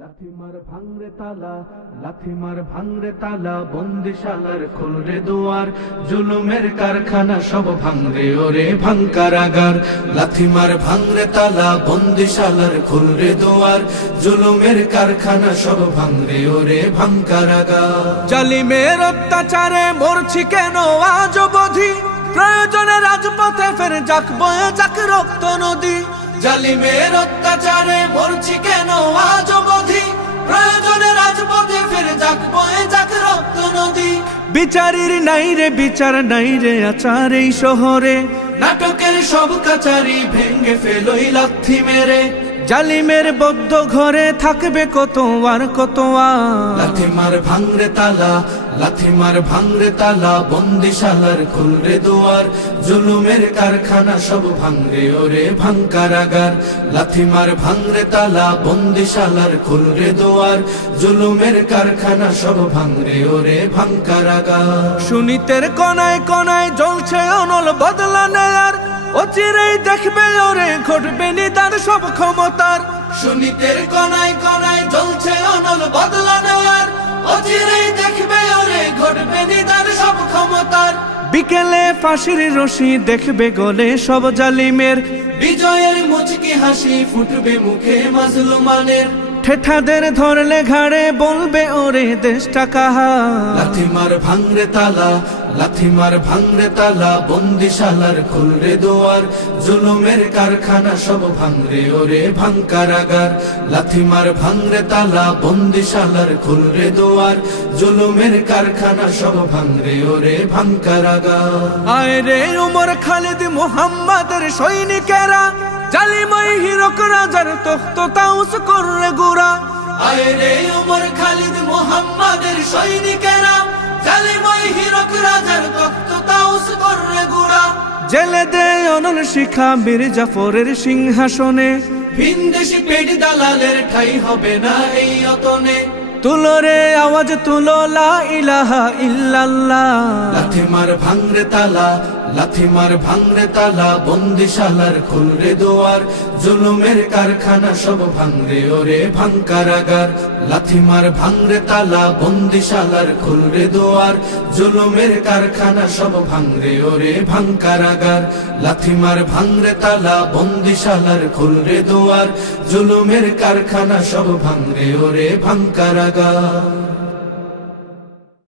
লাথি মার ভাঙরে তালা বন্দিশালার খুলরে দুয়ার জুলুমের কারখানা সব ভাঙরে ওরে ভাঙকারাগার। লাথি মার ভাঙরে তালা বন্দিশালার খুলরে দুয়ার জুলুমের কারখানা সব ভাঙরে ওরে ভাঙকারাগার। জালিমের অত্যাচারে মরছি কেন আজ অবধি, প্রয়োজনে রাজপথে ফের যাক বয়ে যাক রক্ত নদী। জালিমের অত্যাচারে মরছি কেন আজ অবধি, প্রয়োজনে রাজপথে ফের যাক বয়ে যাক রক্ত নদী। বিচারের নাই রে বিচার নাই রে আচার এই শহরে, নাটকের সব কাচারি ভেঙ্গে ফেলোই লাথি মেরে। জালিমের বদ্ধ ঘরে থাকবে কত আর কত আর। লাথি মার ভাঙরে তালা, লাথি মার ভাঙরে তালা বন্দিশালার খুলরে দুয়ার জুলুমের কারখানা সব ভাঙরে ওরে ভাঙকারাগার। লাথি মার ভাঙরে তালা বন্দিশালার খুলরে দুয়ার জুলুমের কারখানা সব ভাঙরে ওরে ভাঙকারাগার। সুনীতের কনায় কনায় জ্বলছে অনল বদলা নেয়ার, অচিরেই দেখবে ওরে ঘটবে নিদান সব ক্ষমতার। সুনীতের কনায় কনায় জ্বলছে অনল বদলা নেয়ার, অচিরেই দেখবে ওরে ঘটবে নিদান সব ক্ষমতার। বিকেলে ফাঁসির রশি দেখবে গলে সব জালিমের, বিজয়ের মুচকি হাসি ফুটবে মুখে মাজলুমানের। ঠেঠাদের ধরলে ঘাড়ে বলবে ওরে দেশটা কাহা। লাথি মার ভাঙরে তালা, লাথি মার ভাঙরে তালা বন্দিশালার খুলরে দুয়ার জুলুমের কারখানা সব ভাঙরে ওরে ভাঙকারাগার। লাথি মার ভাঙরে তালা বন্দিশালার খুলরে দুয়ার জুলুমের কারখানা সব ভাঙরে ওরে ভাঙকারাগার। আয় রে উমর খালিদ মুহাম্মাদের সৈনিকেরা, জালিমাই হিরক রাজার তখ্ত তাউস কররে গুরা। আয় রে উমর খালিদ মুহাম্মাদের সৈনিকেরা, জালিমাই হিরক রাজার তখ্ত তাউস কররে গুরা। জেলে দে অনল শিখা বীর জাফরের সিংহাসনে, ভিনদেশি পেট দালালের ঠাই হবে না এই অতনে। তুলো রে আওয়াজ তুলো লা ইলাহা ইল্লাল্লাহ। লাথি মার ভাঙরে তালা, লাথি মার ভাঙরে তালা বন্দিশালার খুলরে দুয়ার জুলুমের কারখানা সব ভাঙরে ওরে ভাঙকারাগার। লাথি মার ভাঙরে তালা বন্দিশালার খুলরে দুয়ার জুলুমের কারখানা সব ভাঙরে ওরে ভাঙকারাগার। লাথি মার ভাঙরে তালা বন্দিশালার খুলরে দুয়ার জুলুমের কারখানা সব ভাঙরে ওরে ভাঙকারাগার।